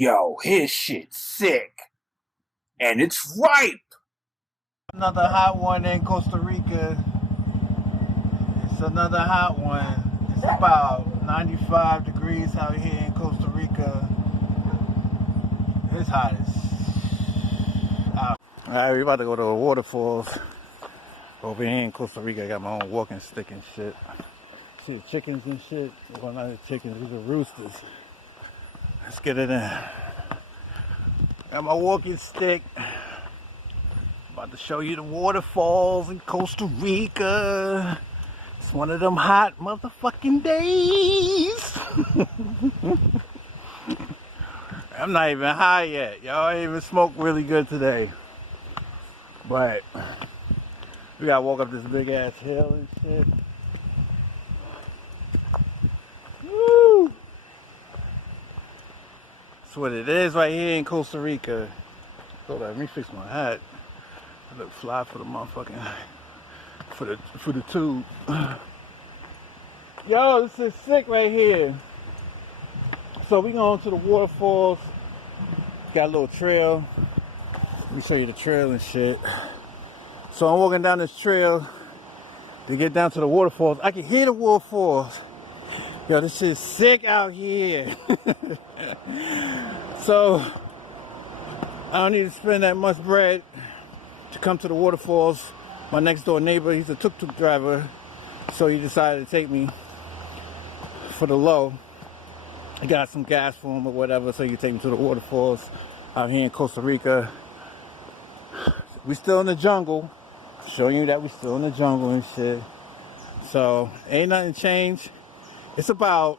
Yo, his shit's sick. And it's ripe. Another hot one in Costa Rica. It's another hot one. It's about 95 degrees out here in Costa Rica. It's hot as out. Alright, we about to go to the waterfalls. Over here in Costa Rica, I got my own walking stick and shit. See the chickens and shit? Well, not the chickens, these are roosters. Let's get it in. Got my walking stick. About to show you the waterfalls in Costa Rica. It's one of them hot motherfucking days. I'm not even high yet. Y'all ain't even smoked really good today. But we gotta walk up this big ass hill and shit. Woo! That's what it is right here in Costa Rica. Hold on, let me fix my hat. I look fly for the motherfucking for the tube. Yo, this is sick right here. So we going to the waterfalls. Got a little trail. Let me show you the trail and shit. So I'm walking down this trail to get down to the waterfalls. I can hear the waterfalls. Yo, this shit's sick out here. So I don't need to spend that much bread to come to the waterfalls. My next door neighbor, he's a tuk-tuk driver, so he decided to take me for the low. I got some gas for him or whatever, so he could take me to the waterfalls out here in Costa Rica. We still in the jungle, showing you that we still in the jungle and shit. So ain't nothing changed. It's about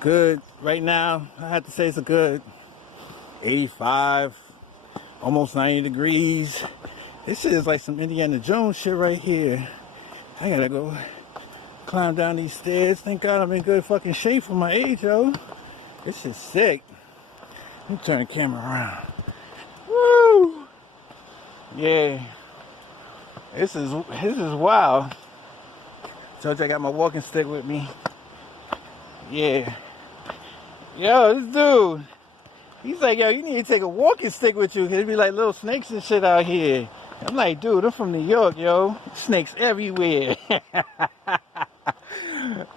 good right now. I have to say it's a good 85, almost 90 degrees. This shit is like some Indiana Jones shit right here. I gotta go climb down these stairs. Thank God I'm in good fucking shape for my age, yo. This shit's sick. Let me turn the camera around. Woo! Yeah. This is wild. Told you I got my walking stick with me. Yeah. Yo, this dude. He's like, yo, you need to take a walking stick with you. There'd be like little snakes and shit out here. I'm like, dude, I'm from New York, yo. Snakes everywhere.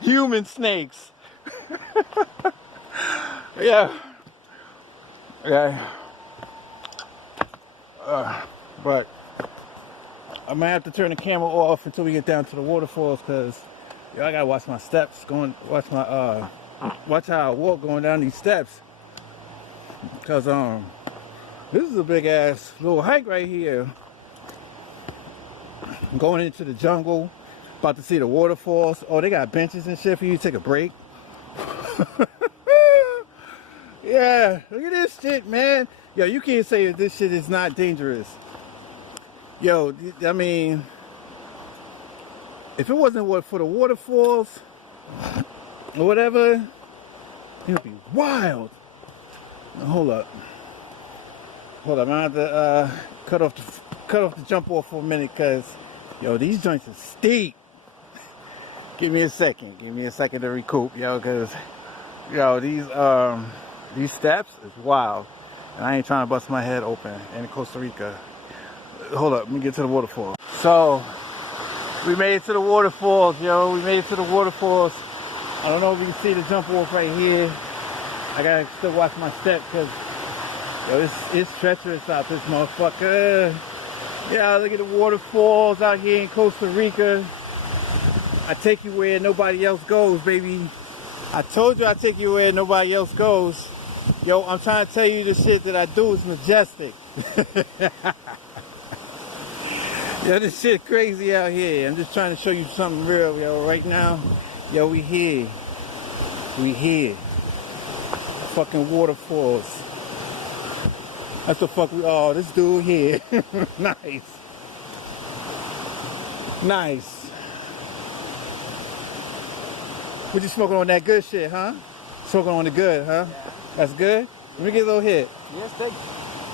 Human snakes. Yeah. Yeah. But I might have to turn the camera off until we get down to the waterfalls, because yo, I gotta watch my steps watch how I walk going down these steps. Cause this is a big ass little hike right here. I'm going into the jungle, about to see the waterfalls. Oh, they got benches and shit for you to take a break. Yeah, look at this shit, man. Yo, you can't say that this shit is not dangerous. Yo, I mean, if it wasn't for the waterfalls or whatever, it would be wild. Hold up. I'm gonna have to cut off the jump off for a minute, cause yo, these joints are steep. Give me a second to recoup, yo, cause yo, these steps is wild, and I ain't trying to bust my head open in Costa Rica. Hold up, let me get to the waterfall. So we made it to the waterfalls, yo. We made it to the waterfalls. I don't know if you can see the jump off right here. I gotta still watch my step, because yo, it's treacherous out this motherfucker. Yeah, look at the waterfalls out here in Costa Rica. I take you where nobody else goes, baby. I told you I take you where nobody else goes. Yo, I'm trying to tell you the shit that I do is majestic. Yo, this shit crazy out here. I'm just trying to show you something real, yo. Right now, yo, we here. Fucking waterfalls. That's the fuck we are. This dude here. Nice. What you smoking on that good shit, huh? Smoking on the good, huh? Yeah. That's good? Let me get a little hit. Yes, thank you.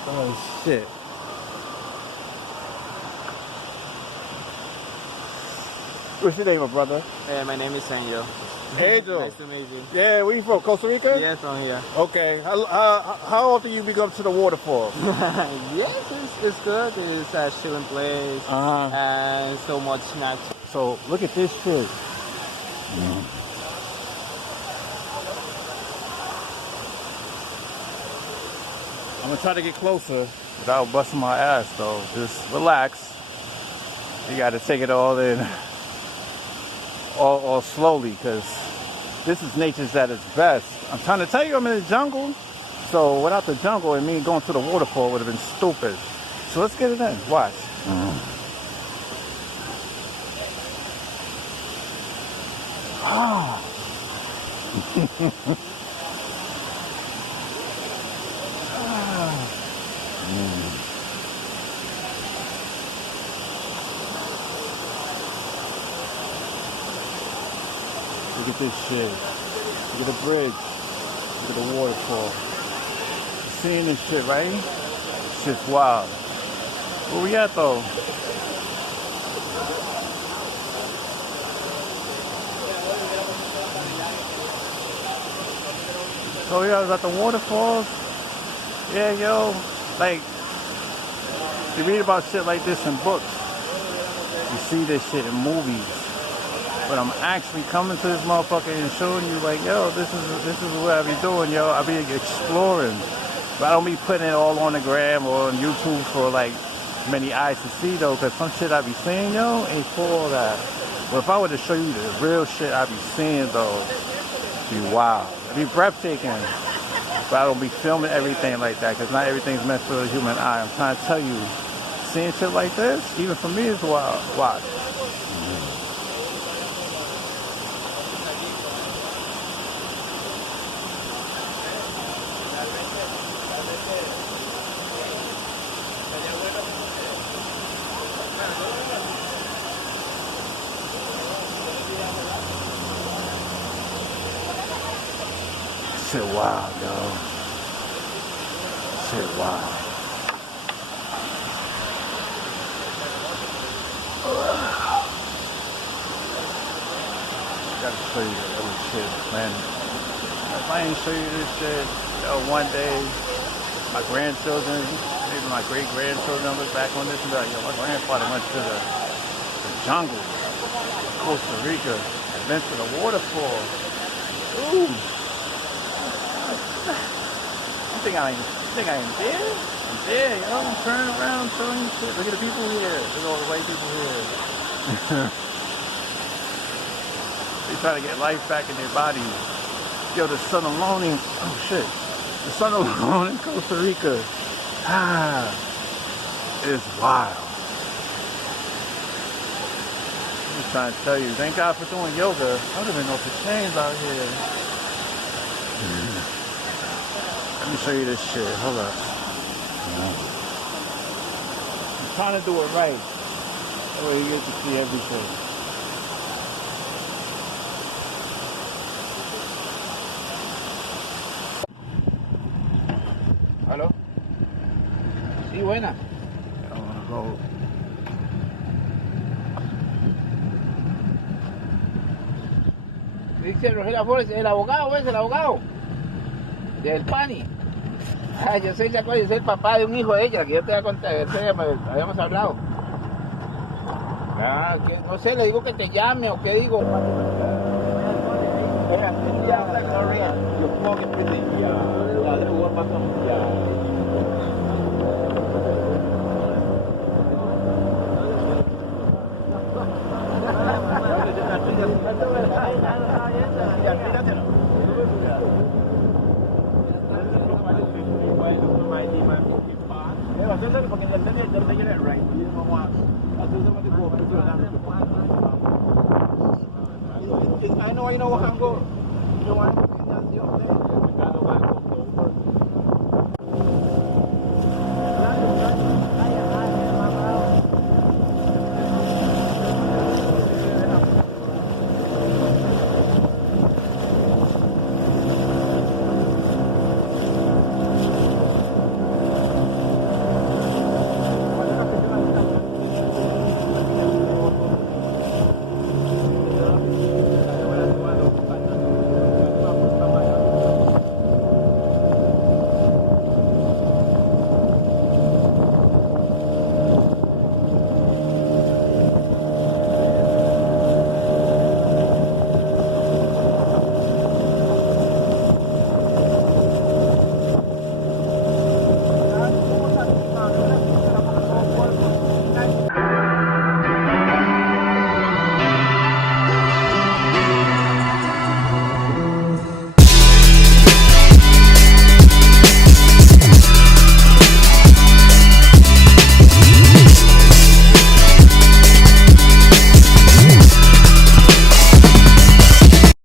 Oh, shit. What's your name, my brother? My name is Angel. Angel. Nice to meet you. Yeah, where you from? Costa Rica? Yes, I'm here. Okay. How often you become to the waterfall? Yes, it's good. It's a chilling place and so much snacks. So look at this shit. I'm gonna try to get closer without busting my ass though. Just relax. You gotta take it all in, all slowly, because this is nature's at its best. I'm trying to tell you I'm in the jungle. So without the jungle and me going to the waterfall would have been stupid. So let's get it in. Watch. Look at this shit. Look at the bridge. Look at the waterfall. You seeing this shit, right? This shit's wild. Where we at though? So yeah, I was at the waterfalls. Yeah, yo, like, you read about shit like this in books. You see this shit in movies. But I'm actually coming to this motherfucker and showing you, like, yo, this is what I be doing, yo. I be exploring. But I don't be putting it all on the gram or on YouTube for, like, many eyes to see, though, because some shit I be seeing, yo, ain't for all that. But if I were to show you the real shit I be seeing, though, it'd be wild. It'd be breathtaking. But I don't be filming everything like that, because not everything's meant for the human eye. I'm trying to tell you, seeing shit like this, even for me, is wild. Watch. Shit wild, yo. Shit wild. Gotta show you the other shit, man. If I ain't show you this shit, yo, one day, my grandchildren, maybe my great-grandchildren, look back on this and be like, yo, my grandfather went to the jungle, Costa Rica, and then to the waterfall. Ooh. You think I ain't there? I'm there, yo. I'm turning around, showing you shit. Look at the people here. Look at all the white people here. They try to get life back in their bodies. Yo, the sun alone in, oh shit. The sun alone in Costa Rica. It's wild. I'm just trying to tell you, thank God for doing yoga. I don't even know if it's changed out here. Let me show you this shit. Hold up. I'm trying to do it right. That way you get to see everything. ¿Aló? Sí, buena. I wanna go. Dice Rogelio Flores, el abogado, ¿ves? El abogado. Del PANI. Ah, yo soy el papá de un hijo de ella, que yo te voy a contar, habíamos hablado. Ah, que, no sé, le digo que te llame o qué digo. I know what I'm going.